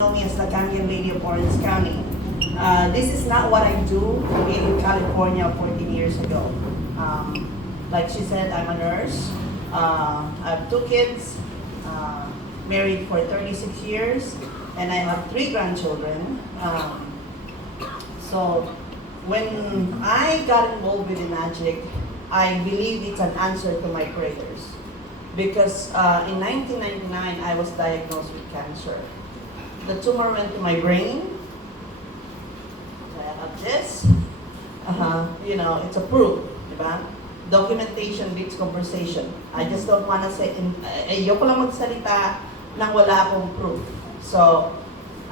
Know me as the Canyon Lady of Orange County. This is not what I do in California 14 years ago. Like she said, I'm a nurse. I have 2 kids, married for 36 years, and I have 3 grandchildren. So when I got involved with Enagic, I believe it's an answer to my prayers. Because in 1999, I was diagnosed with cancer. The tumor went to my brain. I have this. It's a proof, diba? Documentation beats conversation. I just don't want to say, ayoko lang magsalita nang wala akong proof. So,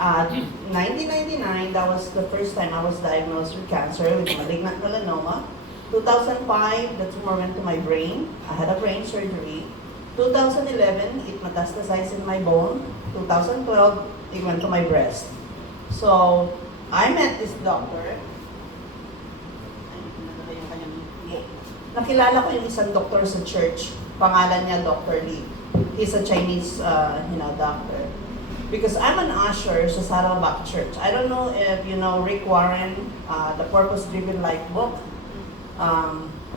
1999, that was the first time I was diagnosed with cancer, with malignant melanoma. 2005, the tumor went to my brain. I had a brain surgery. 2011, it metastasized in my bone. 2012, it went to my breast. So, I met this doctor. Nakilala ko yung isang doctor sa church. Pangalan niya Dr. Lee. He's a Chinese, doctor. Because I'm an usher sa Saddleback Church. I don't know if you know Rick Warren, the Purpose Driven Life book.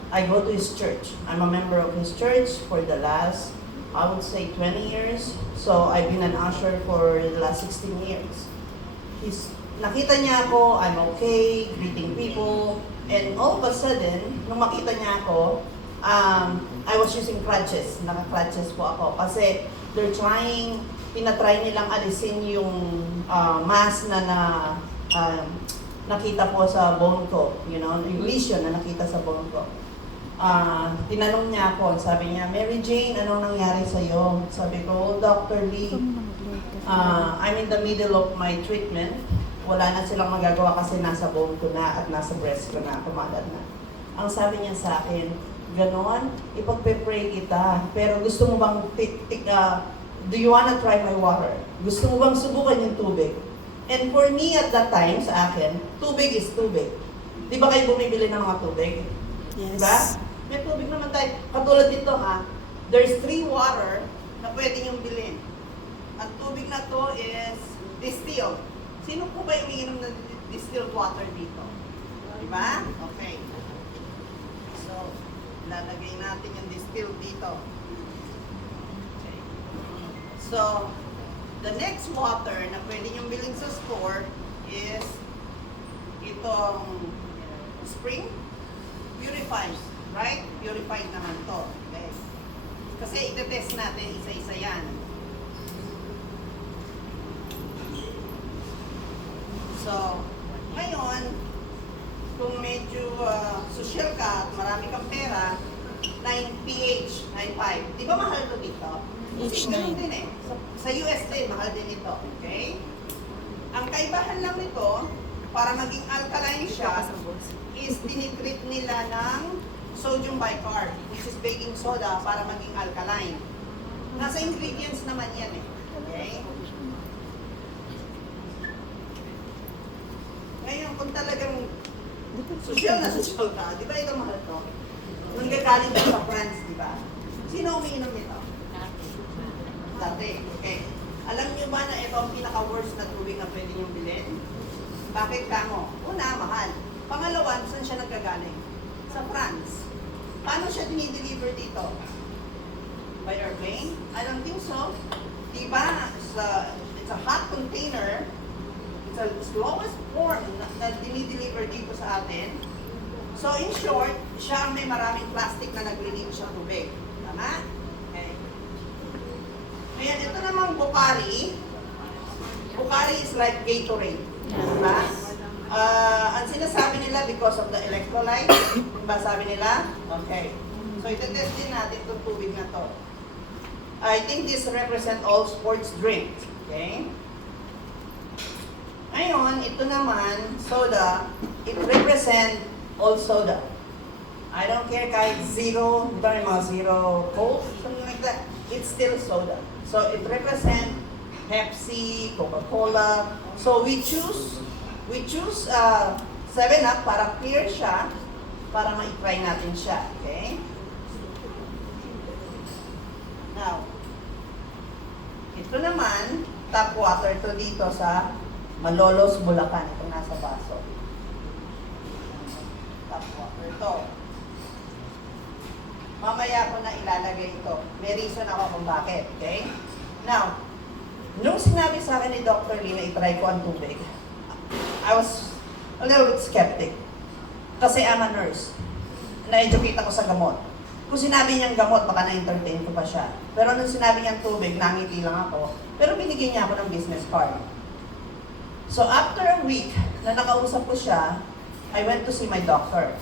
I go to his church. I'm a member of his church for the last, I would say, 20 years. So, I've been an usher for the last 16 years. Nakita niya ako, I'm okay, greeting people, and all of a sudden, nung makita niya ako, I was using crutches. Naka-crutches po ako. Kasi they're pinatry nilang alisin yung mass na nakita po sa bone ko, yung lesion na nakita sa bone ko. Tinanong niya ako, sabi niya, Mary Jane, anong nangyari sa'yo? Sabi ko, Dr. Lee, I'm in the middle of my treatment. Wala na silang magagawa kasi nasa bone ko na at nasa breast ko na, kumalat na. Ang sabi niya sa akin, ganon, ipagpe-pray kita, pero gusto mo bang, do you wanna try my water? Gusto mo bang subukan yung tubig? And for me at that time, sa akin, tubig is tubig. Di ba kayo bumibili ng mga tubig? Yes. Diba? May tubig naman tayo. Katulad nito there's 3 water na pwede niyong bilhin. Ang tubig na to is distilled. Sino po ba yung umiinom ng distilled water dito? Diba? Okay. So, lalagay natin yung distilled dito. Okay. So, the next water na pwede niyong bilhin sa store is itong spring purified. Right? Purified naman to. Okay. Kasi ite-test natin isa-isa yan. So, ngayon, kung medyo social ka at marami kang pera, 9 pH, 9.5. Di ba mahal to dito? Kasi ganun din Sa US din, mahal din ito. Okay? Ang kaibahan lang nito, para maging alkaline siya, is tinitreat nila ng sodium bicarb, which is baking soda, para maging alkaline. Nasa ingredients naman yan Okay? Ngayon, kung talagang social ka, di ba ito mahal to? Nanggagaling ka sa France, di ba? Sino umiinom nito? Dati. Okay. Alam niyo ba na ito ang pinaka-worst na tubig na pwede niyong bilhin? Bakit kamo? Una, mahal. Pangalawa, saan siya nagkagaling? Sa France. Paano siya dinideliver dito? By airplane? I don't think so. Diba? It's a hot container. It's the slowest form na dinideliver dito sa atin. So in short, siya ang may maraming plastic na naglilid siya tubig. Tama? Okay. Ngayon, ito namang Bukhari. Bukhari is like Gatorade. Diba? Ang sinasabi nila because of the electrolyte, diba sabi nila? Okay. So, ito-test din natin itong tubig na to. I think this represent all sports drinks. Okay? Ngayon, ito naman, soda, it represent all soda. I don't care kahit zero, zero Coke, something like that. It's still soda. So, it represent Pepsi, Coca-Cola. So, we choose 7-Up para clear siya, para ma-try natin siya, okay? Now, ito naman, tap water to dito sa Malolos, Bulacan. Itong nasa baso. Tap water to. Mamaya ko na ilalagay ito. May reason ako kung bakit. Okay? Now, nung sinabi sa akin ni Dr. Lee na itry ko ang tubig, I was a little bit skeptic. Kasi I'm a nurse. Na-educate ako sa gamot. Kung sinabi niyang gamot, baka na-entertain ko pa siya. Pero nung sinabi niyang tubig, nangiti lang ako. Pero binigyan niya ako ng business card. So after a week na nakausap ko siya, I went to see my doctor.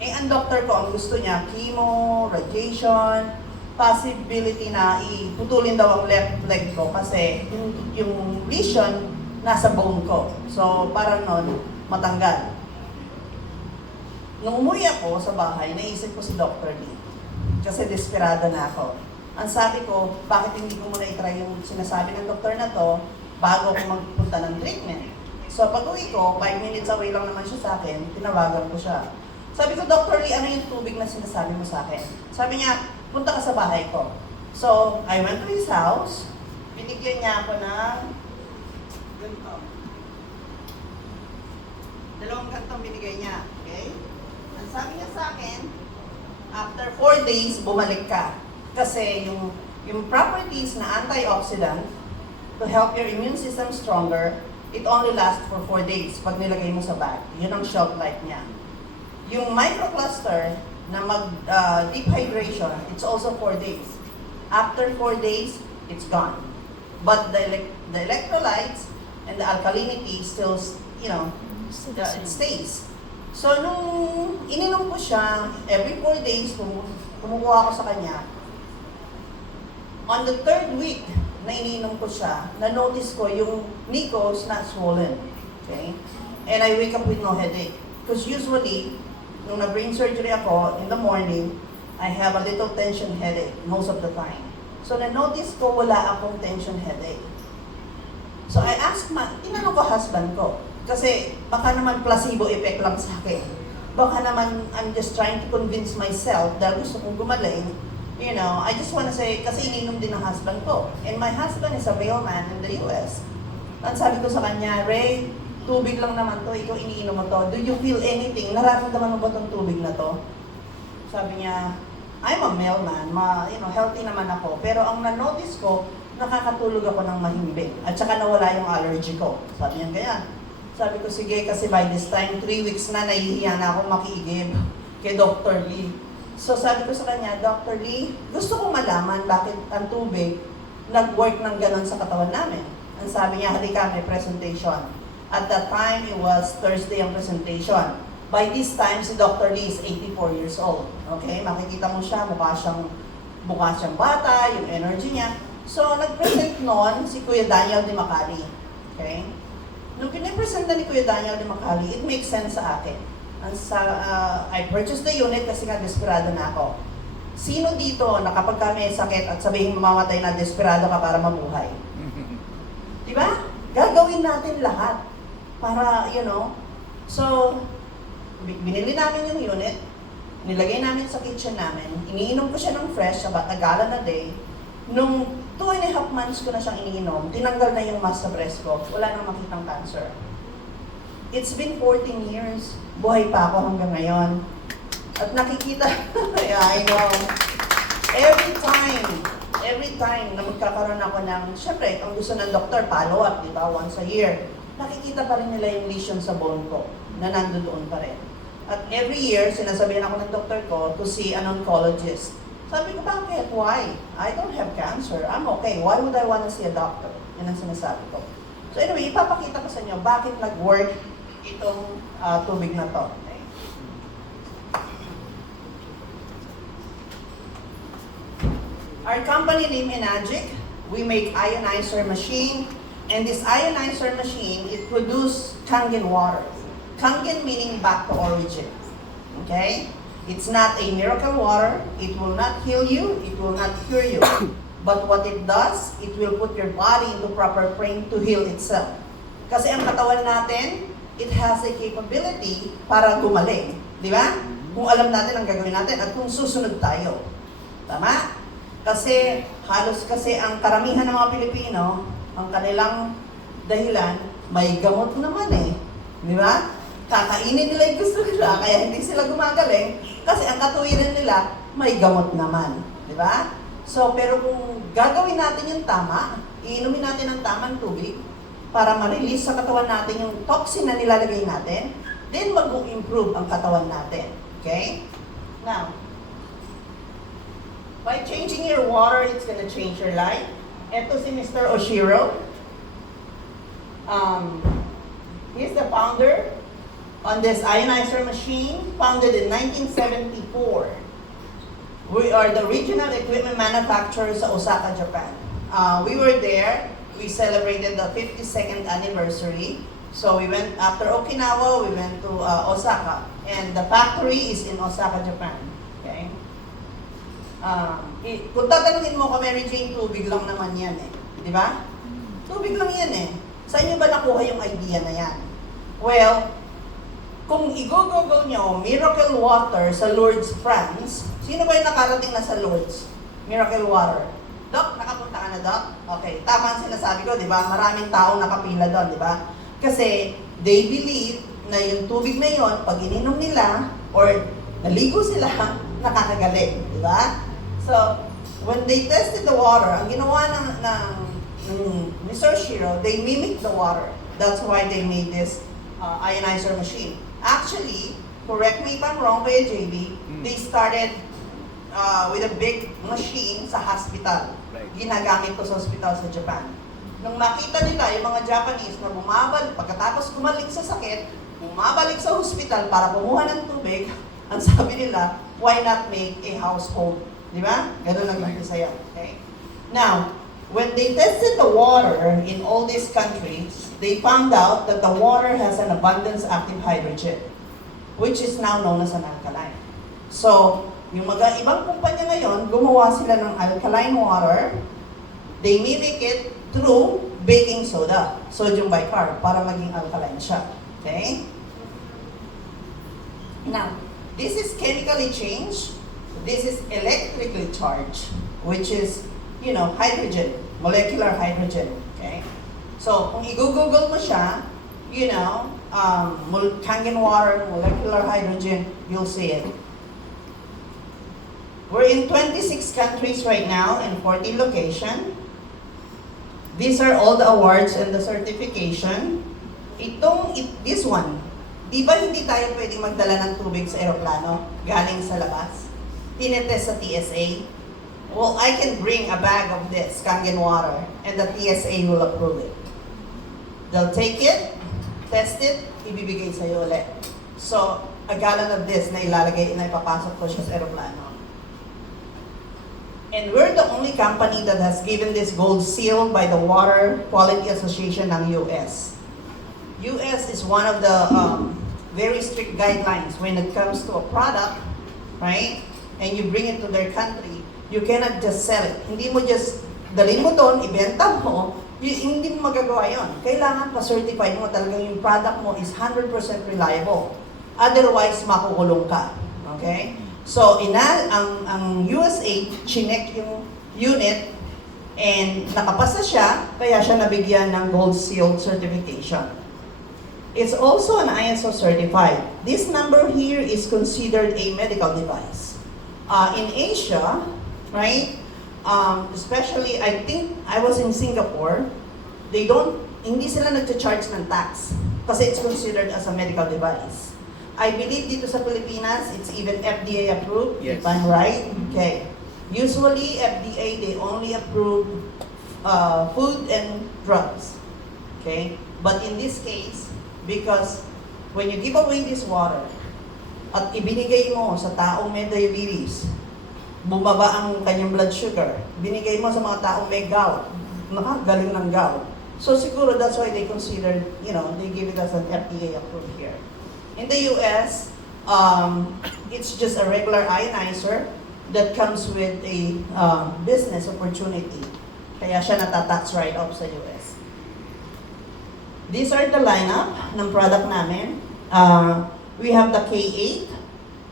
Eh, ang doctor ko, ang gusto niya, chemo, radiation, possibility na iputulin daw ang left leg ko kasi yung lesion nasa bone ko. So, parang nun, matanggal. Nung umuwi ako sa bahay, naisip ko si Dr. Lee. Kasi desperado na ako. Ang sabi ko, bakit hindi ko muna itry yung sinasabi ng doktor na to bago ako magpunta ng treatment. So, pag uwi ko, 5 minutes away lang naman siya sa akin, tinawagan ko siya. Sabi ko, Dr. Lee, ano yung tubig na sinasabi mo sa akin? Sabi niya, punta ka sa bahay ko. So, I went to his house. Binigyan niya ako ng ganito. Dalawang gantong binigay niya. Okay? Ang sabi niya sa akin, after 4 days, bumalik ka. Kasi yung properties na antioxidant to help your immune system stronger, it only lasts for 4 days pag nilagay mo sa bag. Yun ang shelf life niya. Yung microcluster na deep hydration, it's also 4 days. After 4 days, it's gone. But the electrolytes and the alkalinity still, it stays. So, nung ininom ko siya, every 4 days, kumukuha ako sa kanya. On the 3rd week na ininom ko siya, na-notice ko yung knee ko is not swollen. Okay? And I wake up with no headache. Because usually, nung na-brain surgery ako, in the morning, I have a little tension headache most of the time. So, na-notice ko wala akong tension headache. So, I asked tinanong ko husband ko, kasi baka naman placebo effect lang sa akin. Baka naman I'm just trying to convince myself dahil gusto kong gumaling. I just want to say, kasi ininom din ng husband ko. And my husband is a mailman in the US. At sabi ko sa kanya, Ray, tubig lang naman to, ikaw iniinom mo to. Do you feel anything? Nararamdaman mo ba tong tubig na to? Sabi niya, I'm a mailman, healthy naman ako. Pero ang na-notice ko, nakakatulog ako ng mahimbing. At saka nawala yung allergy ko. Sabi niya, kaya. Sabi ko, sige, kasi by this time, 3 weeks na, nahihiya na ako makiigib kay Dr. Lee. So sabi ko sa kanya, Dr. Lee, gusto kong malaman bakit ang tubig nag-work ng ganon sa katawan namin. Ang sabi niya, halika, may presentation. At that time, it was Thursday ang presentation. By this time, si Dr. Lee is 84 years old. Okay? Makikita mo siya, mukha siyang bata, yung energy niya. So, nag-present noon si Kuya Daniel de Macali. Okay? Nung pinipresent na ni Kuya Daniel de Macali, it makes sense sa akin. I purchased the unit kasi nga desperado na ako. Sino dito na kapag kami sakit at sabihin mamamatay na desperado ka para mabuhay? Diba? Gagawin natin lahat para, So, binili namin yung unit, nilagay namin sa kitchen namin, iniinom ko siya ng fresh, about a gallon a day. Nung 2.5 months ko na siyang iniinom, tinanggal na yung mass sa breast ko, wala nang makitang cancer. It's been 14 years, buhay pa ako hanggang ngayon. At nakikita, yeah, I know. Every time na magkakaroon ako ng, syempre, ang gusto ng doktor, follow-up, di ba, once a year, nakikita pa rin nila yung lesion sa bone ko, na nandoon pa rin. At every year, sinasabihan ako ng doktor ko to see an oncologist. Sabi ko, bakit? Why? I don't have cancer. I'm okay. Why would I want to see a doctor? Yan ang sinasabi ko. So anyway, ipapakita ko sa inyo bakit nag-work itong tubig na to. Okay. Our company name Enagic, we make ionizer machine, and this ionizer machine, it produces Kangen water. Kangen meaning back to origin. Okay? It's not a miracle water. It will not heal you. It will not cure you. But what it does, it will put your body into proper frame to heal itself. Kasi ang katawan natin, it has a capability para gumaling. Di ba? Kung alam natin ang gagawin natin at kung susunod tayo. Tama? Kasi halos ang karamihan ng mga Pilipino, Ang kanilang dahilan, may gamot naman eh. Di ba? Kakainin nila yung gusto nila, kaya hindi sila gumagaling kasi ang katuwiran nila, may gamot naman. Di ba? So, pero kung gagawin natin yung tama, iinumin natin ang tamang tubig para ma-release sa katawan natin yung toxin na nilalagay natin, then mag-improve ang katawan natin. Okay? Now, by changing your water, it's gonna change your life. Ito si Mr. Oshiro. He's the founder on this ionizer machine, founded in 1974. We are the regional equipment manufacturer sa Osaka, Japan. We were there. We celebrated the 52nd anniversary. So we went, after Okinawa, we went to Osaka. And the factory is in Osaka, Japan. Okay? Kung tatanungin mo ko, Mary Jane, tubig lang naman yan eh. Di ba? Tubig lang yan eh. Saan nyo ba nakuha yung idea na yan? Well, kung i-google nyo, Miracle Water sa Lourdes, France, sino ba yung nakarating na sa Lourdes? Miracle Water. Doc, nakapunta ka na, Doc? Okay, tama ang sinasabi ko, di ba? Maraming tao nakapila doon, di ba? Kasi they believe na yung tubig na yon, pag ininom nila, or naligo sila, nakakagaling, di ba? So, when they tested the water, ang ginawa ng Mr. Shiro, they mimic the water. That's why they made this ionizer machine. Actually, correct me if I'm wrong, Kuya JB, they started with a big machine sa hospital. Ginagamit ko sa hospital sa Japan. Nung makita nila yung mga Japanese na pagkatapos gumaling sa sakit, bumabalik sa hospital para kumuha ng tubig, ang sabi nila, why not make a household? Di ba? Ganun lang yung saya. Okay? Now, when they tested the water in all these countries, they found out that the water has an abundance active hydrogen, which is now known as an alkaline. So, yung mga ibang kumpanya ngayon, gumawa sila ng alkaline water, they mimic it through baking soda, sodium bicarb, para maging alkaline siya. Okay? Now, this is chemically changed. This is electrically charged, which is, hydrogen, molecular hydrogen. Okay? So, kung i-google mo siya, Kangen water, molecular hydrogen, you'll see it. We're in 26 countries right now in 40 locations. These are all the awards and the certification. This one, di ba hindi tayo pwedeng magdala ng tubig sa eroplano galing sa labas? Tinetest sa TSA. Well, I can bring a bag of this, Kangen water, and the TSA will approve it. They'll take it, test it, ibibigay sa'yo ulit. So, a gallon of this na ilalagay na ipapasok ko siya sa eroplano. And we're the only company that has given this gold seal by the Water Quality Association ng US. US is one of the very strict guidelines when it comes to a product, right? And you bring it to their country, you cannot just sell it. Hindi mo just dalhin mo doon, ibenta mo, hindi mo magagawa yon. Kailangan pa-certify mo talagang yung product mo is 100% reliable. Otherwise, makukulong ka. Okay? So, ang USA, chinek yung unit and nakapasa siya, kaya siya nabigyan ng gold seal certification. It's also an ISO certified. This number here is considered a medical device. In Asia, right, especially, I think, I was in Singapore, hindi sila nag-charge ng tax kasi it's considered as a medical device. I believe dito sa Pilipinas, it's even FDA approved, yes, if I'm right. Okay. Usually, FDA, they only approve food and drugs. Okay? But in this case, because when you give away this water, at ibinigay mo sa taong may diabetes, bumaba ang kanyang blood sugar, binigay mo sa mga taong may gout, nakagaling ng gout. So siguro that's why they consider, they give it as an FDA approved here. In the US, it's just a regular ionizer that comes with a business opportunity. Kaya siya natatax right off sa US. These are the lineup ng product namin. We have the K8.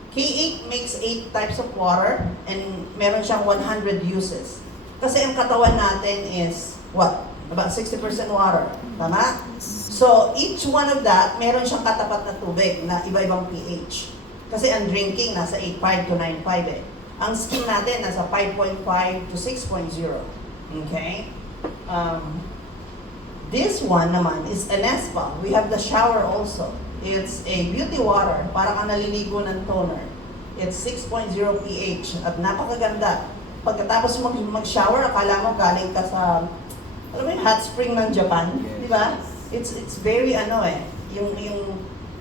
K8 makes 8 types of water and meron siyang 100 uses. Kasi ang katawan natin is what? About 60% water. Tama? So, each one of that, meron siyang katapat na tubig na iba-ibang pH. Kasi ang drinking, nasa 8.5 to 9.5 eh. Ang skin natin, nasa 5.5 to 6.0. Okay? This one naman is an spa. We have the shower also. It's a beauty water. Parang ka naliligo ng toner. It's 6.0 pH at napakaganda. Pagkatapos mag-shower, akala mo galing ka sa, alam mo yung hot spring ng Japan, di ba? It's very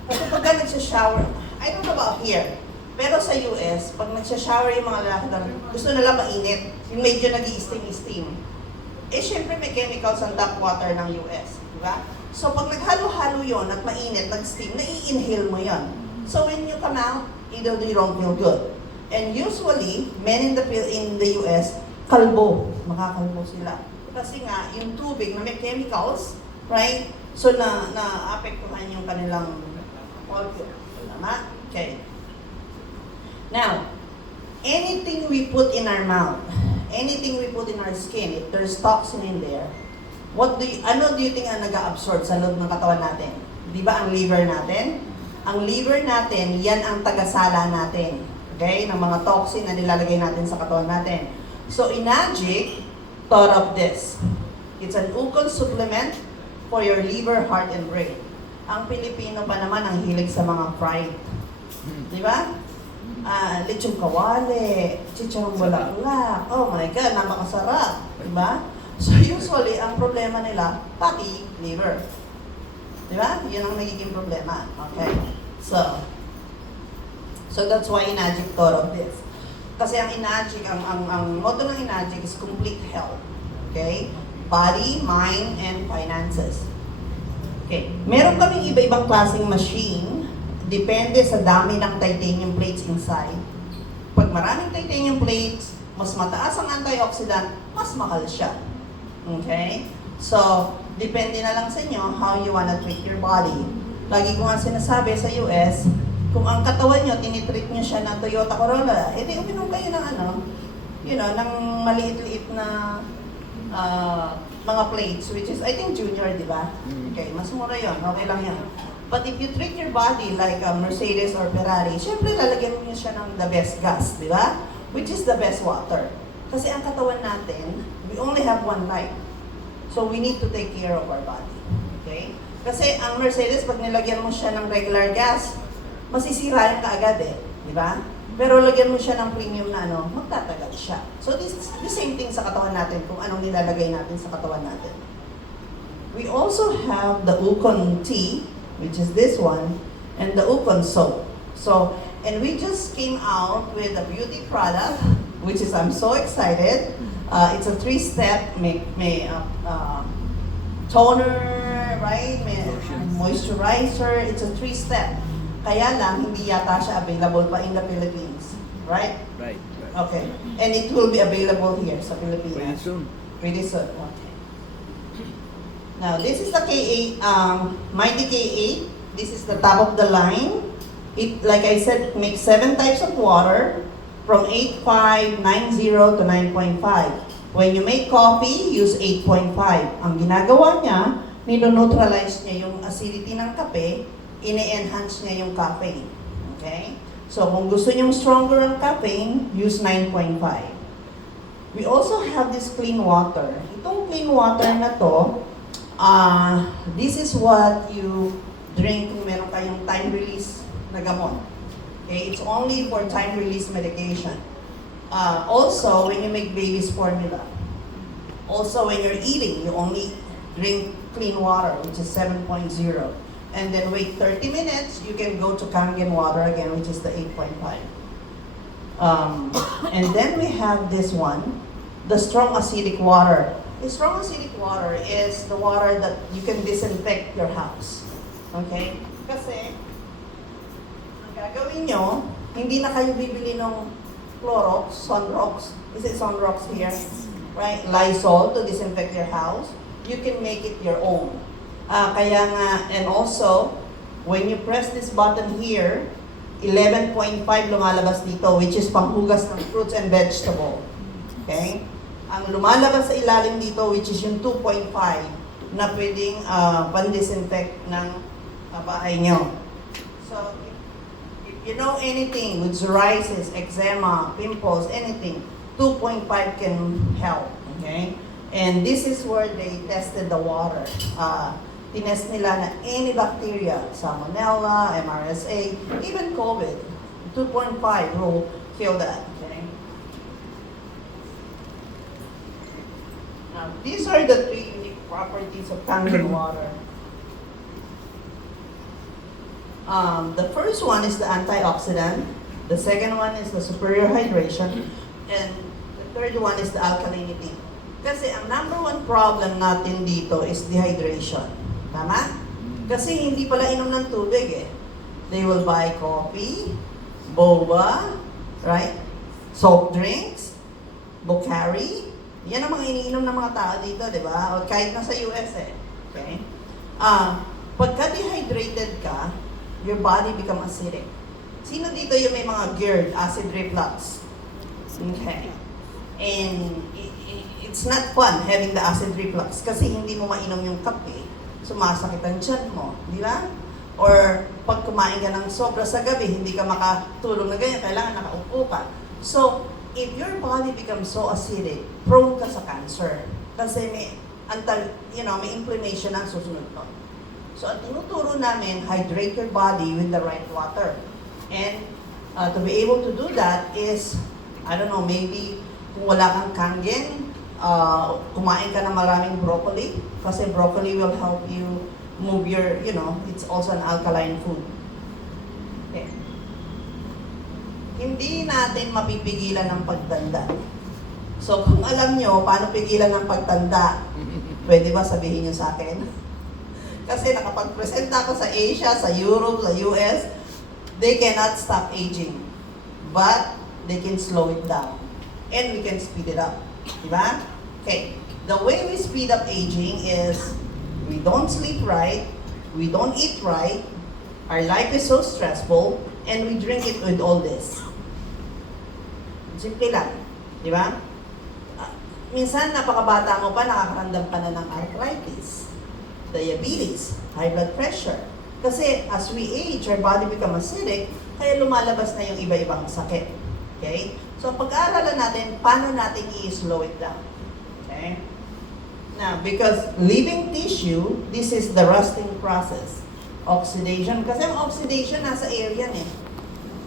kasi pagka nagsha-shower, I don't know about here, pero sa US, pag nagsha-shower yung mga lalaki doon, gusto nila mainit, yung medyo nag-i-steam. Eh, syempre may chemicals ang tap water ng US, di ba? So, pag naghalo-halo yon at mainit, nag-steam, nai-inhale mo yon. So, when you come out, you don't feel good. And usually, men in the US, kalbo. Makakalbo sila. Kasi nga, yung tubig na may chemicals, right? So, na-apektuhan yung kanilang molecule. Tama? Okay. Now, anything we put in our mouth, anything we put in our skin, if there's toxin in there, ano do you think ang nag-absorb sa loob ng katawan natin? Di ba ang liver natin? Ang liver natin, yan ang tagasala natin. Okay? Ng mga toxin na nilalagay natin sa katawan natin. So, Enagic thought of this. It's an ukol supplement for your liver, heart, and brain. Ang Pilipino pa naman ang hilig sa mga fried. Di ba? Lechong kawali, chicharong bulaklak. Oh my God, napakasarap. Di ba? So usually, ang problema nila, pati liver. Di ba? Yun ang nagiging problema. Okay? So that's why Enagic thought of this. Kasi ang Enagic, ang motto ng Enagic is complete health. Okay? Body, mind, and finances. Okay. Meron kaming iba-ibang klaseng machine. Depende sa dami ng titanium plates inside. Pag maraming titanium plates, mas mataas ang antioxidant, mas mahal siya. Okay? So, depende na lang sa inyo how you wanna treat your body. Lagi ko nga sinasabi sa US, kung ang katawan nyo, tinitreat nyo siya ng Toyota Corolla, edi uminom kayo ng ng maliit-liit na mga plates, which is, I think, junior, di ba? Okay, mas mura yun, okay lang yan. But if you treat your body like a Mercedes or Ferrari, syempre lalagyan mo siya ng the best gas, di ba? Which is the best water. Kasi ang katawan natin, we only have one life. So we need to take care of our body. Okay? Kasi ang Mercedes, pag nilagyan mo siya ng regular gas, masisira yung kaagad eh. Di ba? Pero lagyan mo siya ng premium na magtatagal siya. So this is the same thing sa katawan natin, kung anong nilalagay natin sa katawan natin. We also have the Ukon tea, which is this one, and the Ukon soap. So, and we just came out with a beauty product, which is, I'm so excited. It's a 3-step, may toner, right? May moisturizer. It's a 3-step. Kaya lang, hindi yata siya available pa in the Philippines. Right? Right. Okay. And it will be available here sa Pilipinas. Pretty soon. Pretty soon. Okay. Now, this is the K8, Mighty K8. This is the top of the line. It, like I said, makes 7 types of water from 8.5, 9.0 to 9.5. When you make coffee, use 8.5. Ang ginagawa niya, nino-neutralize niya yung acidity ng kape, ini-enhance niya yung caffeine. Okay? So, kung gusto niyong stronger ang caffeine, use 9.5. We also have this clean water. Itong clean water na to, this is what you drink kung meron kayong time-release na gamot. Okay? It's only for time-release medication. Also, when you make baby's formula. Also, when you're eating, you only drink clean water, which is 7.0. And then wait 30 minutes, you can go to Kangen water again, which is the 8.5. And then we have this one, the strong acidic water. The strong acidic water is the water that you can disinfect your house. Okay? Kasi, ang gagawin nyo, hindi na kayo bibili ng Clorox, Sunrox. Is it Sunrox here? Right? Lysol to disinfect your house. You can make it your own. Kaya nga, and also, when you press this button here, 11.5 lumalabas dito, which is panghugas ng fruits and vegetable. Okay? Ang lumalabas sa ilalim dito, which is yung 2.5, na pwedeng pan-disinfect ng bahay nyo. So, if you know anything with psoriasis, eczema, pimples, anything, 2.5 can help, okay? And this is where they tested the water. Tinest nila na any bacteria, Salmonella, MRSA, even COVID, 2.5 will kill that, okay? Now, these are the three unique properties of Kangen water. The first one is the antioxidant, the second one is the superior hydration, and the third one is the alkalinity. Kasi ang number one problem natin dito is dehydration. Tama? Kasi hindi pala inom ng tubig eh. They will buy coffee, boba, right? Soft drinks, Bocari. Yan ang mga iniinom ng mga tao dito, di ba? O kahit nasa US eh. Okay? Pagka dehydrated ka, your body become acidic. Sino dito yung may mga GERD, acid reflux? Okay. And it's not fun having the acid reflux kasi hindi mo mainom yung kape, sumasakit ang tiyan mo, di ba? Or pag kumain ka ng sobra sa gabi, hindi ka makatulog na ganyan, kailangan nakaupo ka. So, if your body becomes so acidic, prone ka sa cancer. Kasi may may inflammation ang susunod to. So, ang tinuturo namin, hydrate your body with the right water. And to be able to do that is, I don't know, maybe kung wala kang Kangen, kumain ka ng maraming broccoli. Kasi broccoli will help you move your, it's also an alkaline food. Okay. Hindi natin mapipigilan ng pagtanda. So, kung alam nyo paano pigilan ng pagtanda, pwede ba sabihin nyo sa akin? Kasi nakapag-present ako sa Asia, sa Europe, sa US, they cannot stop aging. But they can slow it down. And we can speed it up. Diba? Okay. The way we speed up aging is we don't sleep right, we don't eat right, our life is so stressful, and we drink it with all this. Simple lang. Diba? Minsan, napakabata mo pa, nakakaramdam ka na ng arthritis, diabetes, high blood pressure. Kasi as we age, our body become acidic, kaya lumalabas na yung iba-ibang sakit. Okay? So, pag-aaralan natin, paano natin i-slow it down. Okay? Now, because living tissue, this is the rusting process. Oxidation. Kasi ang oxidation, nasa air yan eh.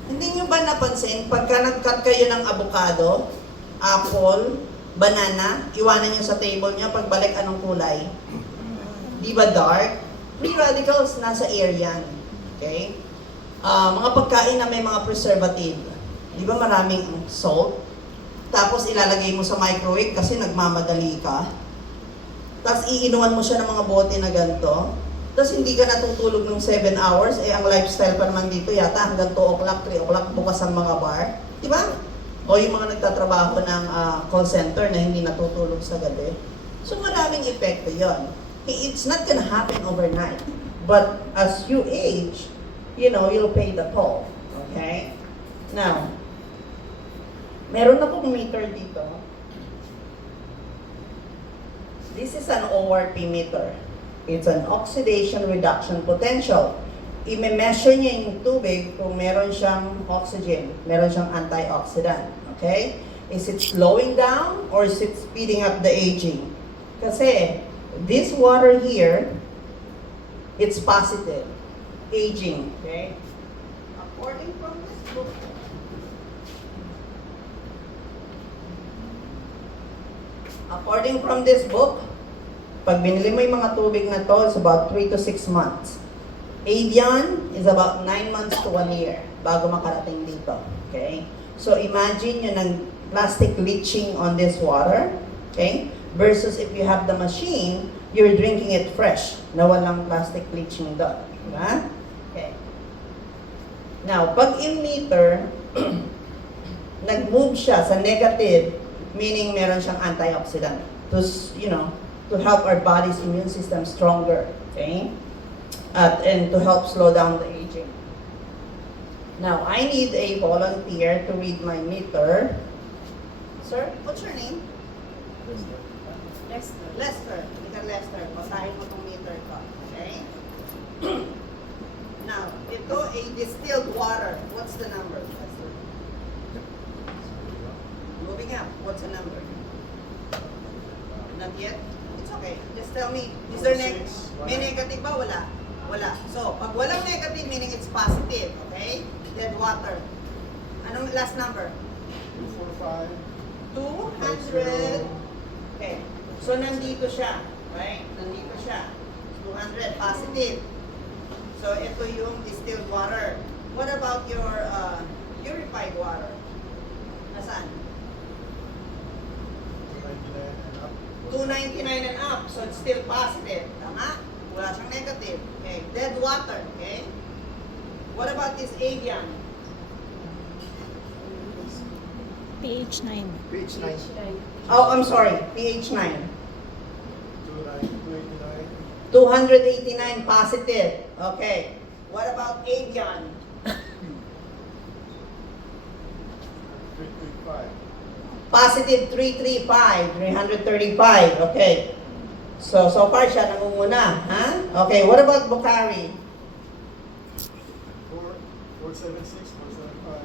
Hindi nyo ba napansin, pagka nag-cut kayo ng avocado, apple, banana, iwanan nyo sa table nyo, pagbalik anong kulay? Di ba dark? Free radicals, nasa air yan. Okay? Mga pagkain na may mga preservative. Di ba maraming salt? Tapos ilalagay mo sa microwave kasi nagmamadali ka. Tapos iinuman mo siya ng mga bote na ganito. Tapos hindi ka natutulog ng 7 hours. Eh, ang lifestyle pa naman dito yata hanggang 2 o'clock, 3 o'clock bukas ang mga bar. Di ba? O yung mga nagtatrabaho ng call center na hindi natutulog sa gabi. So maraming epekto yon. It's not gonna happen overnight. But as you age, you'll pay the toll. Okay? Now, meron akong meter dito. This is an ORP meter. It's an oxidation reduction potential. I-measure niya yung tubig kung meron siyang oxygen, meron siyang antioxidant. Okay? Is it slowing down or is it speeding up the aging? Kasi this water here, it's positive. Aging. Okay? According from this book, pag binili mo yung mga tubig na to, it's about 3 to 6 months. Evian is about 9 months to 1 year bago makarating dito. Okay? So imagine yun ng plastic leaching on this water. Okay? Versus if you have the machine, you're drinking it fresh na walang plastic leaching doon. Diba? Okay. Now, pag in meter, nag-move siya sa negative, meaning meron siyang antioxidant to help our body's immune system stronger, okay? And to help slow down the aging. Now, I need a volunteer to read my meter. Sir, what's your name? Lester. Ika Lester. Basahin mo tong meter ko. Okay? Now, ito a distilled water. What's the number, Lester? Moving up. What's the number? Not yet? It's okay. Just tell me. Is there may negative ba? Wala. Wala. So, pag walang negative, meaning it's positive. Okay? Dead water. Anong last number? 245. 200. Okay. So, nandito siya. Right? Nandito siya. 200. Positive. So, ito yung distilled water. What about your purified water? Nasaan? 299 and up. So, it's still positive. Tama? Wala siyang negative. Okay. Dead water. Okay? What about this avian? pH 9. Page 9. Oh, I'm sorry. pH 9. 289. 289 positive. Okay. What about avian? 335. Positive 335. 335. Okay. So far siya nangunguna. Ha? Okay. What about Bukhari? 476, 475.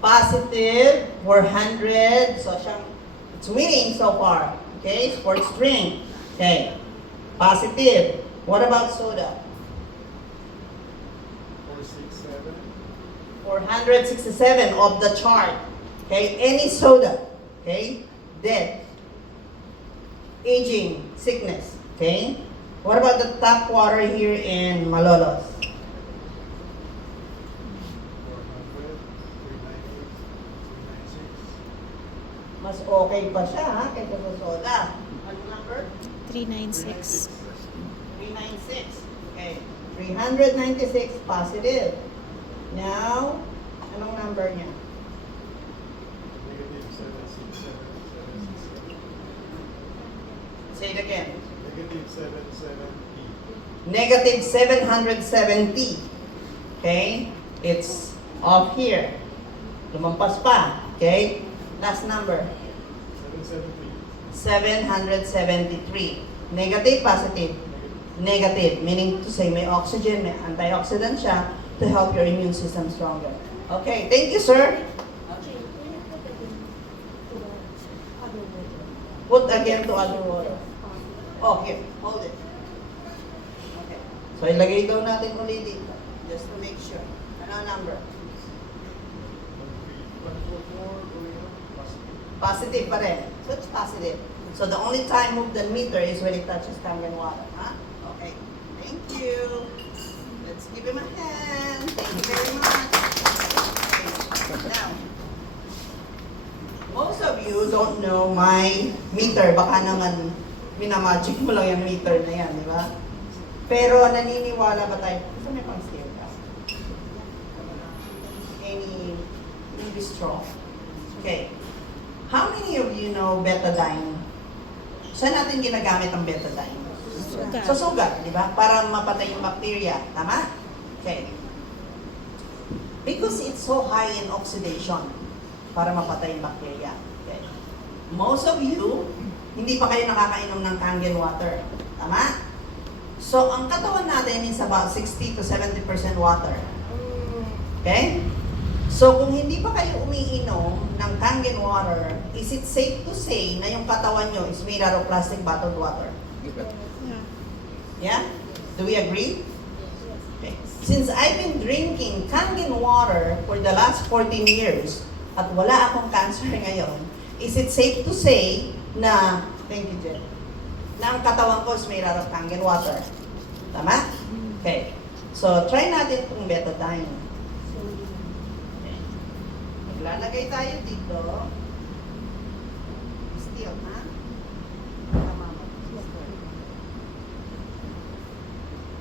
Positive 400. So it's winning so far. Okay. Sports drink. Okay. Positive. What about soda? 467. 467 of the chart. Okay, any soda. Okay, death, aging, sickness. Okay, what about the tap water here in Malolos? 400, 398, 396. Mas okay pa siya ha, kaysa sa soda. Ano number? 396. 396. Okay, 396 positive. Now, anong number niya? Negative 767, 767. Say it again. Negative 770. Negative 770. Okay? It's off here. Lumampas pa. Okay? Last number. 773. 773. Negative, positive? Negative. Meaning to say may oxygen, may antioxidant siya to help your immune system stronger. Okay. Thank you, sir. Put again to other water. Oh, here. Hold it. Okay. So, ilagay daw natin ulit dito. Just to make sure. Ano number? 144, going up, positive. Positive pa rin. So, it's positive. So, the only time move the meter is when it touches Kangen water. Huh? Okay. Thank you. Let's give him a hand. Thank you very much. Okay. Now, most of you don't know my meter. Baka naman minamagic mo lang yung meter na yan, di ba? Pero naniniwala ba tayo? Gusto may pang steel ka? Any straw? Okay. How many of you know betadine? Saan natin ginagamit ang betadine? Sugat. Sa sugat, di ba? Para mapatay yung bacteria. Tama? Okay. Because it's so high in oxidation para mapatay yung bacteria. Okay. Most of you, hindi pa kayo nakakainom ng Kangen water. Tama? So, ang katawan natin is about 60 to 70% water. Okay? So, kung hindi pa kayo umiinom ng Kangen water, is it safe to say na yung katawan nyo is made out of plastic bottled water? Yeah? Do we agree? Okay. Since I've been drinking Kangen water for the last 14 years at wala akong cancer ngayon, is it safe to say na, thank you, Jen, na ang katawan ko is made out of Kangen water? Tama? Okay. So, try natin itong betadine. Okay. Maglalagay tayo dito. Still, ha? Tama mo.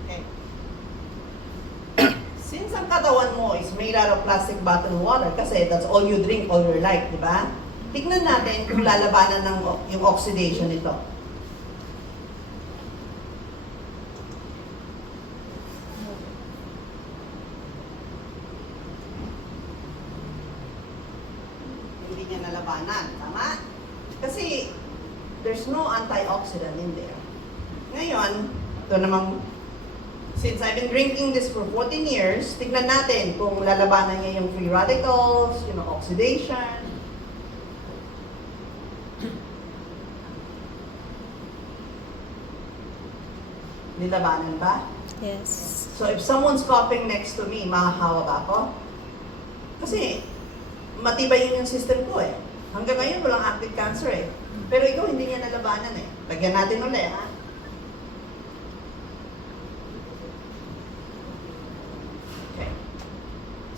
Okay. Since ang katawan mo is made out of plastic bottled water, kasi that's all you drink all your life, di ba? Tignan natin kung lalabanan ng yung oxidation nito. Hindi niya nalabanan, tama? Kasi There's no antioxidant in there. Ngayon, ito namang, since I've been drinking this for 14 years, tignan natin kung lalabanan niya yung free radicals, oxidation. Nilabanan ba? Yes. So if someone's coughing next to me, mahahawa ba ako? Kasi matibay yun yung system ko eh. Hanggang ngayon walang active cancer eh. Pero ikaw hindi niya nalabanan eh. Lagyan natin ulit ha. Okay.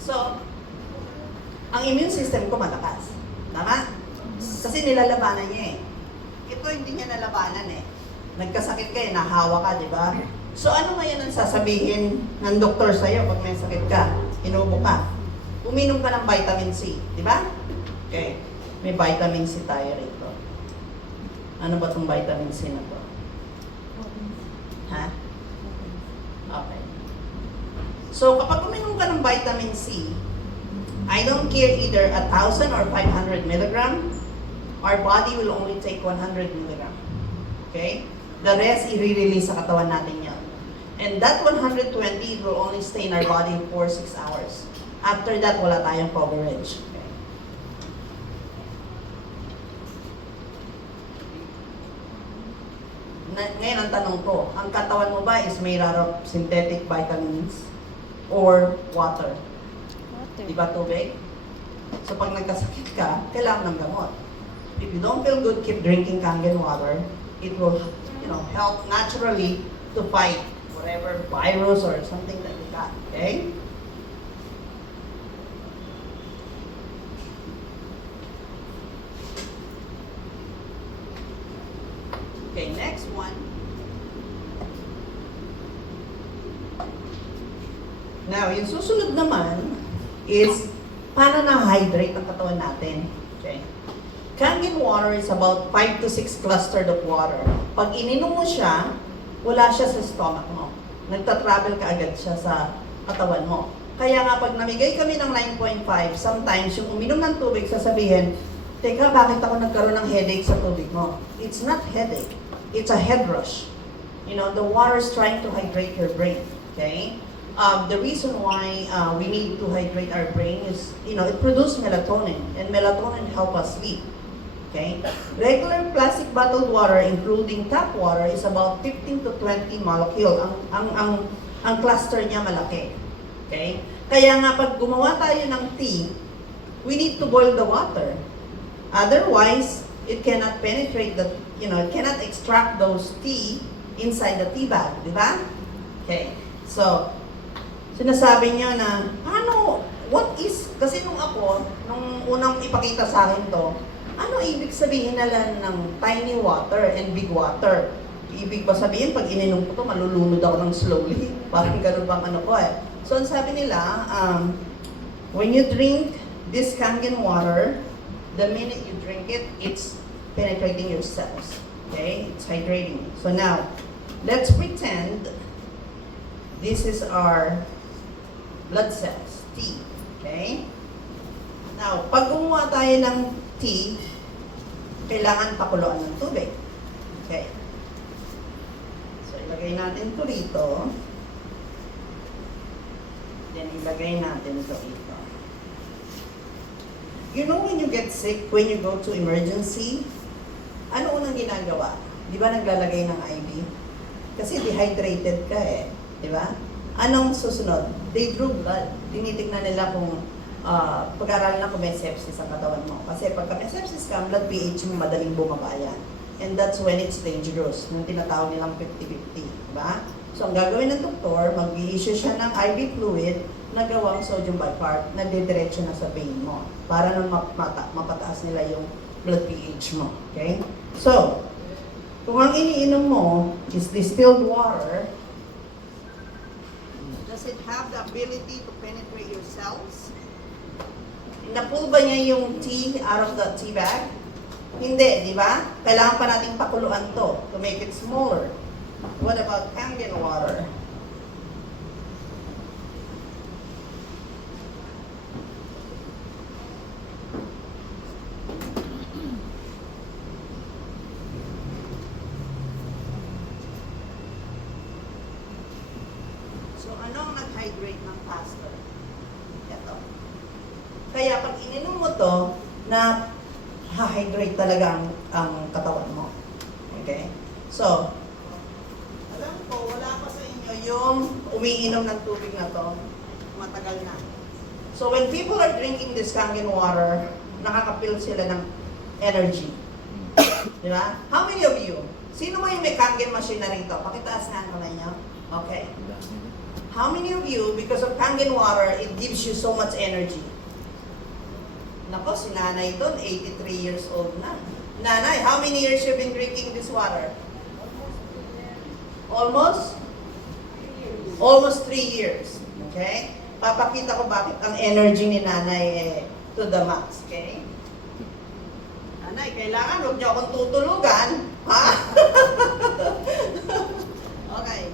So, ang immune system ko malakas. Tama? Kasi nilalabanan niya eh. Ito hindi niya nalabanan eh. Nagkasakit ka eh, nahawa ka, di ba? So ano ngayon ang sasabihin ng doktor sa'yo pag may sakit ka, inubo ka? Uminom ka ng vitamin C, di ba? Okay. May vitamin C tayo rito. Ano ba itong vitamin C na to? Ha? Okay. So kapag uminom ka ng vitamin C, I don't care either 1,000 or 500 milligram, our body will only take 100 milligram. Okay? The rest, i-release sa katawan natin yan. And that 120 will only stay in our body for 6 hours. After that, wala tayong coverage. Okay. Ngayon, ang tanong ko, ang katawan mo ba is made out of synthetic vitamins or water? Water. Di ba tubig? So pag nagkasakit ka, kailangan ng gamot. If you don't feel good, keep drinking Kangen water. It will help naturally to fight whatever virus or something that we got, okay? Okay, next one. Now, yung susunod naman is paano na-hydrate ang katawan natin, okay? Kangen water is about 5 to 6 clustered of water. Pag ininom mo siya, wala siya sa stomach mo. Nagta-travel ka agad siya sa katawan mo. Kaya nga pag namigay kami ng 9.5, sometimes yung uminom ng tubig, sasabihin, teka, bakit ako nagkaroon ng headache sa tubig mo? It's not headache. It's a head rush. The water is trying to hydrate your brain. Okay? The reason why we need to hydrate our brain is, it produces melatonin, and melatonin help us sleep. Okay? Regular plastic bottled water, including tap water, is about 15 to 20 molecule. Ang cluster niya malaki. Okay? Kaya nga pag gumawa tayo ng tea, we need to boil the water. Otherwise, it cannot penetrate it cannot extract those tea inside the tea bag, di ba? Okay. So, sinasabi niya na, kasi nung unang ipakita sa akin to, ano ibig sabihin nila ng tiny water and big water? Ibig ba sabihin, pag ininom ko to, malulunod ako ng slowly? Parang ganun bang ko eh. So, ang sabi nila, when you drink this Kangen water, the minute you drink it, it's penetrating your cells. Okay? It's hydrating you. So now, let's pretend this is our blood cells, T. Okay? Now, pag gumawa tayo ng tea, kailangan pakuluan ng tubig. Okay. So, ilagay natin ito rito. Then, ilagay natin ito rito. When you get sick, when you go to emergency, ano unang ginagawa? Di ba naglalagay ng IV? Kasi dehydrated ka eh. Di ba? Anong susunod? They drew blood. Tinitignan nila kung pag-aralan na kung may sepsis ang katawan mo. Kasi pagka may sepsis ka, ang blood pH mo madaling bumaba yan. And that's when it's dangerous. Nung tinatawag nilang 50-50. Diba? So, ang gagawin ng doktor, mag-i-issue siya ng IV fluid na gawang sodium bicarb na didiretso na sa vein mo. Para nung mapataas nila yung blood pH mo. Okay? So, kung ang iniinom mo is distilled water, does it have the ability to penetrate your cells? Napull ba niya yung tea out of the tea bag? Hindi, di ba? Kailangan pa nating pakuluan to make it smaller. What about Kangen water? hydrate ng faster. Ito. Kaya pag ininom mo to, na hydrate talaga ang katawan mo. Okay? So, alam ko, wala pa sa inyo yung umiinom ng tubig na to. Matagal na. So, when people are drinking this Kangen water, nakakapil sila ng energy. Di ba? How many of you? Sino mo yung may Kangen machine na rito? Pakitaas nga ang kamay niyo. Okay. How many of you, because of Kangen water, it gives you so much energy? Nako, si nanay doon, 83 years old na. Nanay, how many years you've been drinking this water? Almost? Almost 3 years. Okay? Papakita ko bakit ang energy ni nanay to the max. Okay? Nanay, kailangan huwag niyo akong tutulugan. Ha? Okay.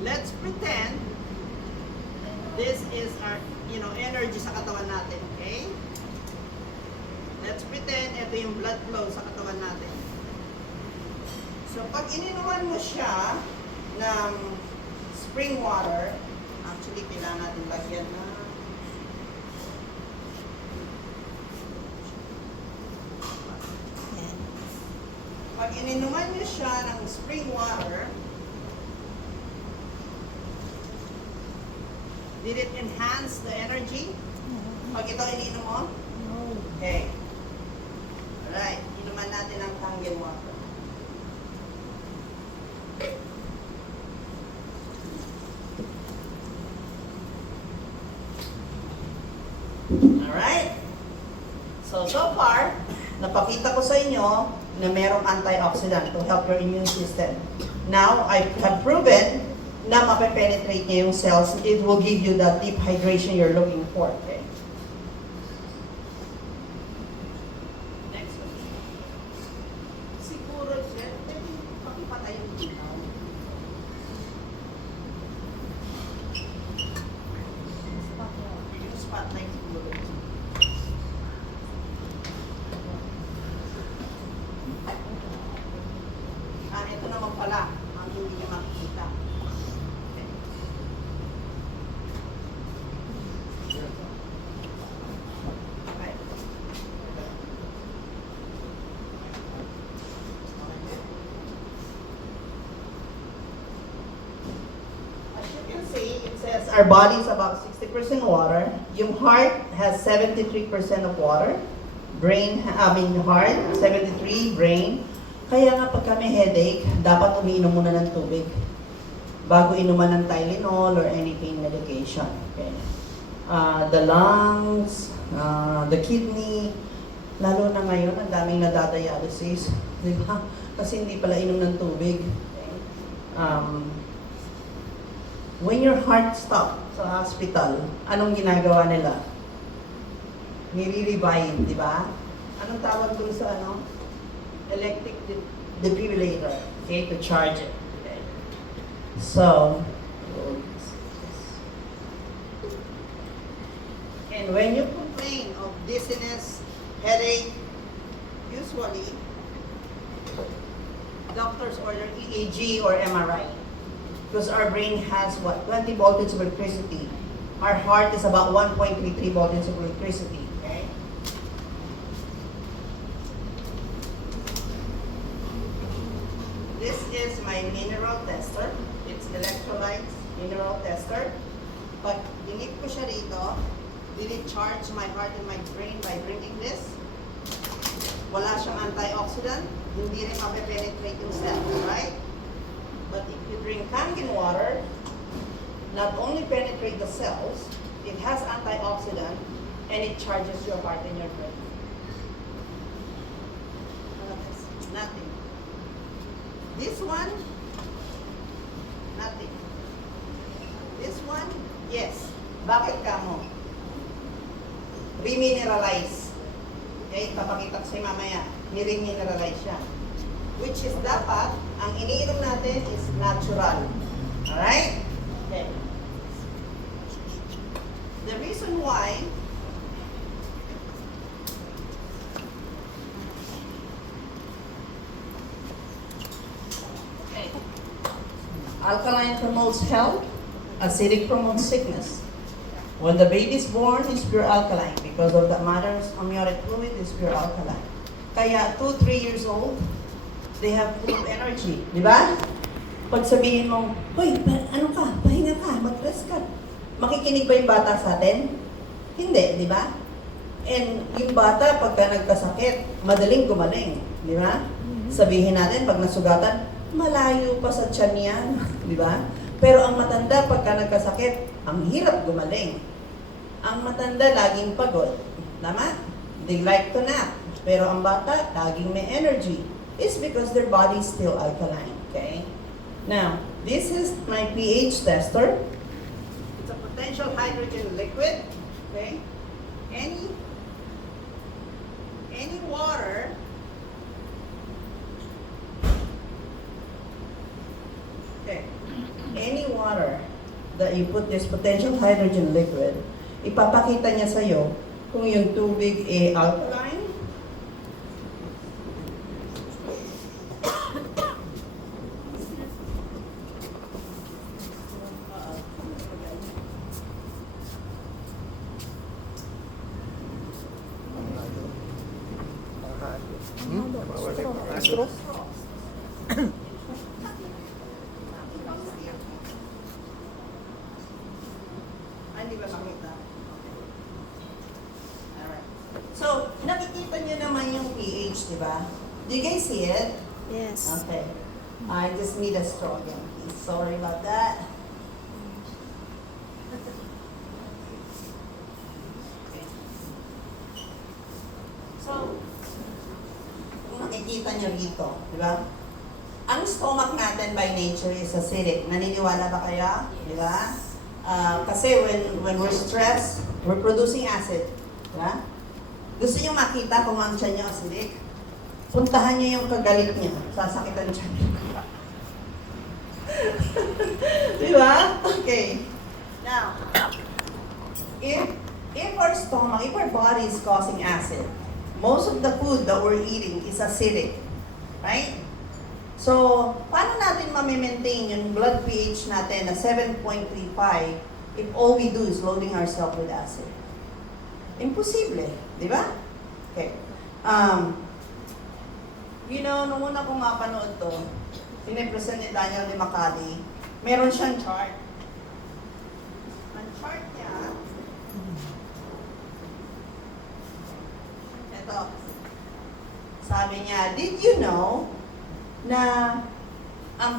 Let's pretend this is our, energy sa katawan natin, okay? Let's pretend ito yung blood flow sa katawan natin. So, pag ininuman mo siya ng spring water, actually, kailangan natin lagyan na Yan. pag ininuman niyo siya ng spring water, did it enhance the energy? Pag ito ininom mo? No. Okay. Alright, inuman natin ang Kangen water. Alright? So far, napakita ko sa inyo na merong antioxidant to help your immune system. Now, I have proven na mape-penetrate niya yung cells. It will give you the deep hydration you're looking for. Okay? Next one. Siguro, sir, pwede pakipatay yung ilaw. Yung spotlight siguro. Ito naman pala, ang hindi niya makikita. Okay. Okay. As you can see, it says our body is about 60% water. Yung heart has 73% of water. Heart, 73, brain. Kaya nga pagka may headache, dapat umiinom muna ng tubig bago inuman ng Tylenol or any pain medication. Okay. The lungs, the kidney, lalo na ngayon, ang daming nadadialysis. Di ba? Kasi hindi pala inom ng tubig. Okay. When your heart stops sa hospital, anong ginagawa nila? Nire-revive, di ba? Anong tawag dun sa electric defibrillator, okay, to charge it. Okay. So, and when you complain of dizziness, headache, usually doctors order EEG or MRI because our brain has 20 voltage of electricity. Our heart is about 1.33 voltage of electricity. Okay. This is my mineral tester. It's electrolytes mineral tester. Pag dinip ko siya rito, did it charge my heart and my brain by drinking this? Wala siyang antioxidant, hindi rin mape-penetrate yung cells, right? But if you drink Kangen water, not only penetrate the cells, it has antioxidant and it charges your heart and your brain. Nothing. This one, nothing. This one, yes. Bakit ka mo? Remineralize. Okay, papakita ko sa'yo mamaya. Ni-remineralize siya. Which is dapat, ang iniinom natin is natural. Alright? Okay. The reason why Alkaline promotes health, acidic promotes sickness. When the baby is born, it's pure alkaline because of the mother's amniotic fluid is pure alkaline. Kaya 2-3 years old, they have full of energy, di ba? Pag sabihin mo, hoy, ano ka, pahinga ka, mag-rest ka. Makikinig ba yung bata sa atin? Hindi, di ba? And yung bata, pagka nagkasakit, madaling gumaling, di ba? Sabihin natin, pag nasugatan, malayo pa sa tiyan yan, di ba? Pero ang matanda, pagka nagkasakit, ang hirap gumaling. Ang matanda, laging pagod. Tama? They like to nap. Pero ang bata, laging may energy. It's because their body is still alkaline, okay? Now, this is my pH tester. It's a potential hydrogen liquid, okay? Any water any water that you put this potential hydrogen liquid, ipapakita niya sa'yo kung yung tubig ay alkaline Astro? Hindi ba makita? Alright. So, nakikita niyo naman yung pH, di ba? Do you guys see it? Yes. Okay. I just need a straw again, please. Sorry about that. Okay. So, kung makikita niyo rito, di ba? Ang stomach natin by nature is acidic. Naniniwala ba kaya? Di ba? Kasi when we're stressed, we're producing acid. Diba? Gusto niyo makita kung ang tiyan niyo acidic? Puntahan niyo yung kagalit niya. Sasakitan siya. Diba? Okay. Now, if our stomach, if our body is causing acid, most of the food that we're eating is acidic. Right? So, paano natin ma-maintain yung blood pH natin na 7.35 if all we do is loading ourselves with acid? Imposible, di ba? Okay. Nung una kong mapanood to, pinipresent ni Daniel de Macali, meron siyang chart. Ang chart niya, ito, sabi niya, did you know na ang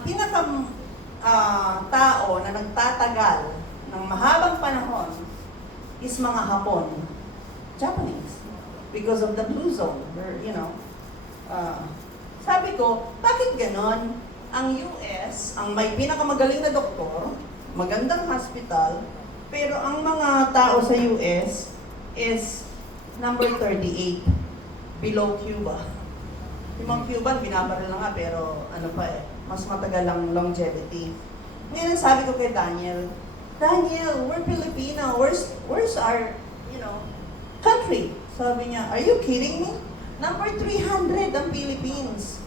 tao na nagtatagal ng mahabang panahon is mga Hapon, Japanese, because of the blue zone. Sabi ko, bakit ganon? Ang US, ang may pinakamagaling na doktor, magandang hospital, pero ang mga tao sa US is number 38, below Cuba. Yung mga Cuban, binabaril na nga, pero mas matagal ang longevity. Ngayon, sabi ko kay Daniel, we're Filipino. Where's our, country? Sabi niya, are you kidding me? Number 300 ang Philippines.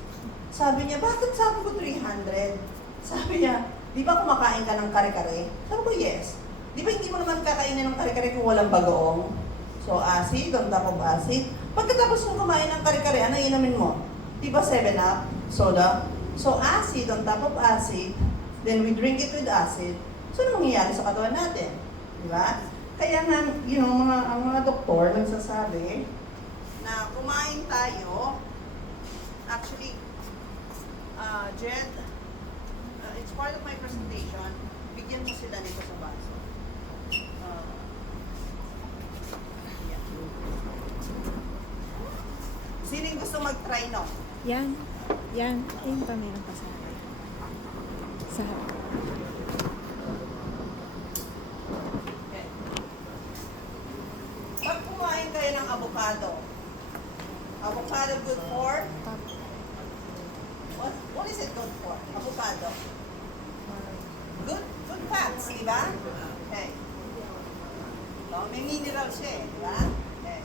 Sabi niya, bakit sabi ko 300? Sabi niya, di ba kumakain ka ng kare-kare? Sabi ko, yes. Di ba hindi mo naman kakainin ng kare-kare kung walang bagoong? So, acid, on top of acid. Pagkatapos mo kumain ng kare-kare, ano inumin mo? Di ba 7-Up? Soda? So, acid on top of acid, then we drink it with acid. So, ano mangyayari sa katawan natin? Di ba? Kaya nga, ang mga doktor nagsasabi na kumain tayo, actually, Jed, it's part of my presentation, bigyan mo sila nito sa baso. Yeah. Sino gusto mag-try, no? Yan. Yan. Ayun pa meron pa sa akin. Sa harap. Okay. Pag kumain kayo ng avocado good for? Top. What is it good for? Avocado. Good fats, di ba? Okay. So, may mineral siya, di ba? Okay.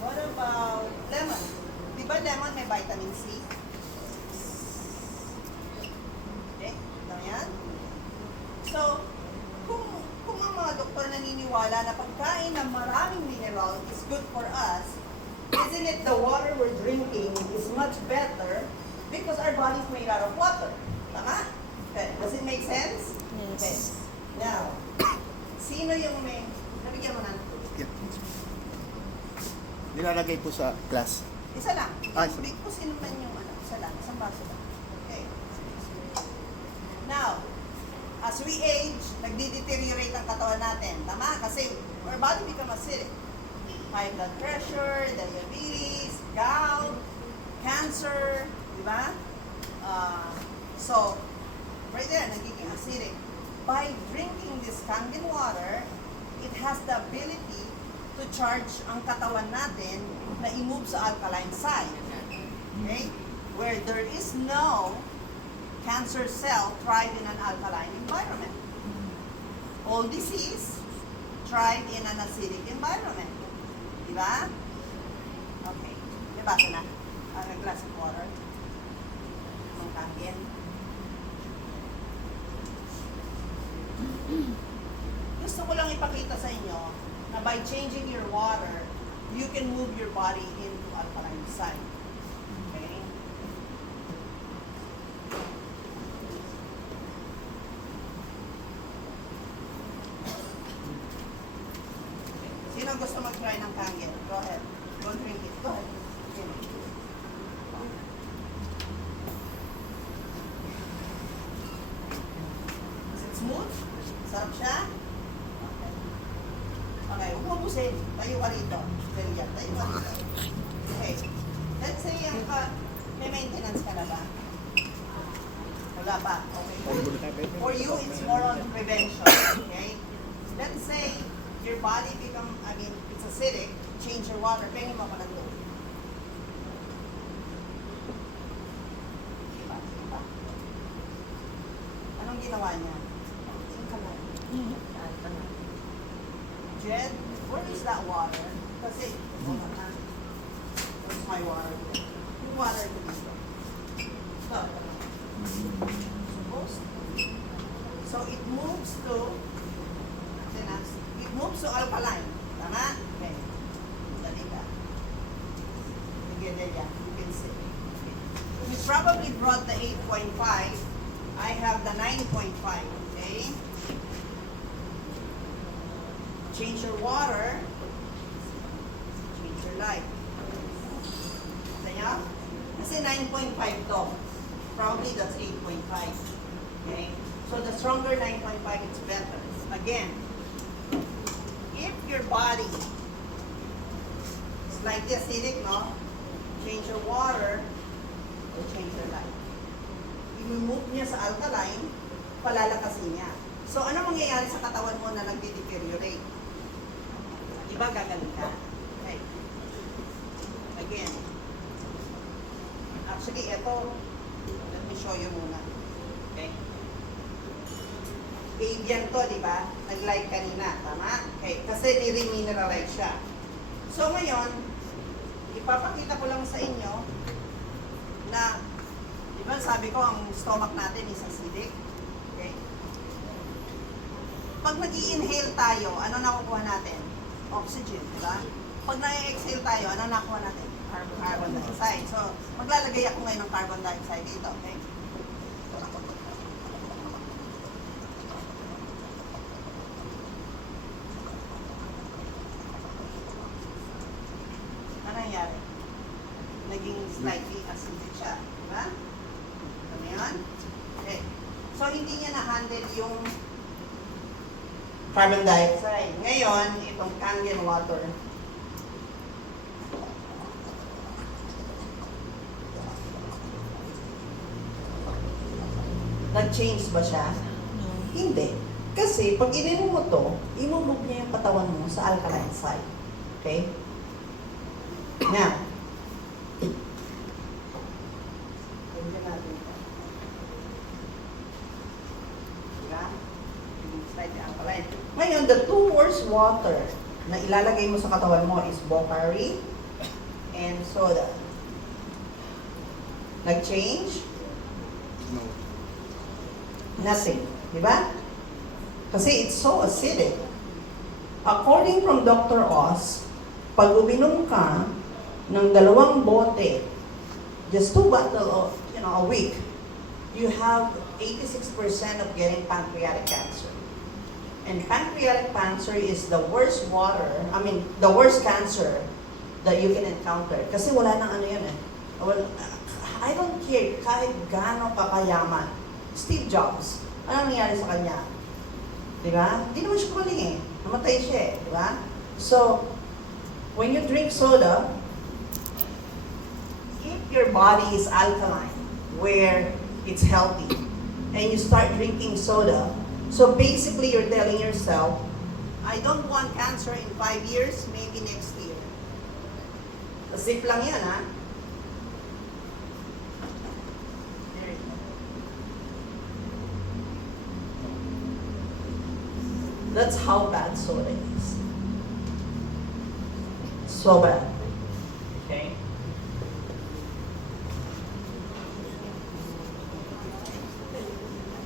What about lemon? Di ba lemon may vitamin C? na pagkain ng maraming mineral is good for us, isn't it the water we're drinking is much better because our body's made out of water? Tama? Okay. Does it make sense? Yes. Okay. Now, sino yung may... Nabigyan mo na. Yeah. Nilalagay po sa glass. Isa lang. Ah, isa. Big po sino man yung ano. Isa lang. Isang baso lang. Okay. Now, as we age, nagdi-deteriorate ang katawan natin. Tama? Kasi our body become acidic. High blood pressure, diabetes, gout, cancer, di ba? So, right there, nagiging acidic. By drinking this Kangen water, it has the ability to charge ang katawan natin na i-move sa alkaline side. Okay? Where there is no cancer cell thrive in an alkaline environment. All disease thrive in an acidic environment. Diba? Okay. May baso na. A glass of water. Ang Kangen. Gusto ko lang ipakita sa inyo na by changing your water, you can move your body into alkaline side. Okay? Sino gusto mag-try ng Kangen? Go ahead. Go drink it. Go ahead. Okay. Is it smooth? Sarap siya? Okay. Okay, huwag mo busin. Tayo ka rito. Delia, tayo ka rito. Okay. Let's say may maintenance ka na ba? Wala pa. Okay. For you, it's more on prevention. Okay? Let's say your body it's acidic, change your water, pengin mo pa ng tubig. Diba? Anong ginawa niya? Jed, where is that water? Kasi, where's my water? Yung water ko dito. Stop. Supposed to. So it moves to alkaline. Tama? Okay. Dali ka. Again, there you can see. We probably brought the 8.5. I have the 9.5. Okay? Change your water. Change your light. Kita niyo? Kasi 9.5 to. Probably that's 8.5. Okay? So the stronger 9.5, it's better. Again, if your body is like this, acidic, no? Change your water or change your light. I-move niya sa alkaline, palalakasin niya. So, ano mangyayari sa katawan mo na nag-deteriorate? Diba gagaling ka? Okay. Again. Actually, ito, let me show you muna. Okay? Babe yan to, di ba? Nag-like kanina, tama? Okay, kasi nire-mineralize siya. So ngayon, ipapakita ko lang sa inyo na, di ba sabi ko, ang stomach natin is acidic. Okay? Pag nag-i-inhale tayo, ano nakukuha natin? Oxygen, di ba? Pag na-exhale tayo, ano nakuha natin? Carbon dioxide. So, maglalagay ako ngayon ng carbon dioxide dito, okay? Nangyari? Naging slightly acidic siya. Diba? Ano yan? Okay. So, hindi niya na-handle yung carbon dioxide. Ngayon, itong Kangen water. Nag-change ba siya? No. Hindi. Kasi, pag ininom mo to, imumove niya yung katawan mo sa alkaline side. Okay? Now, tignan natin ito. Diba? Slightly alkaline. Ngayon, the two worst water na ilalagay mo sa katawan mo is Pocari and soda. Nag-change? No. Nothing. Diba? Kasi it's so acidic. According from Dr. Oz, pag uminom ka ng 2 bote, just 2 bottle of, a week, you have 86% of getting pancreatic cancer. And pancreatic cancer is the worst the worst cancer that you can encounter. Kasi wala nang ano yan eh. I don't care kahit gaano kakayaman. Steve Jobs, ano nangyari sa kanya? Di ba? Hindi naman siya kumaling eh. Namatay siya eh. Di ba? So, when you drink soda, if your body is alkaline, where it's healthy, and you start drinking soda, so basically you're telling yourself, I don't want cancer in 5 years, maybe next year. Zip lang yan, ha? There you go. That's how bad soda is. So bad. Okay?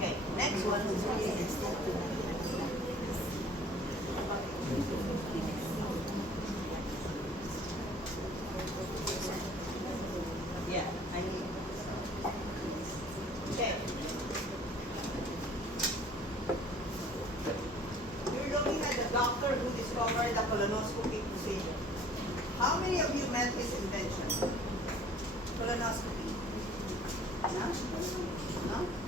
Okay, next one is yeah, I need. Okay. You're looking at the doctor who discovered the colonoscopy procedure. How many of you met his invention? Colonoscopy. No? No?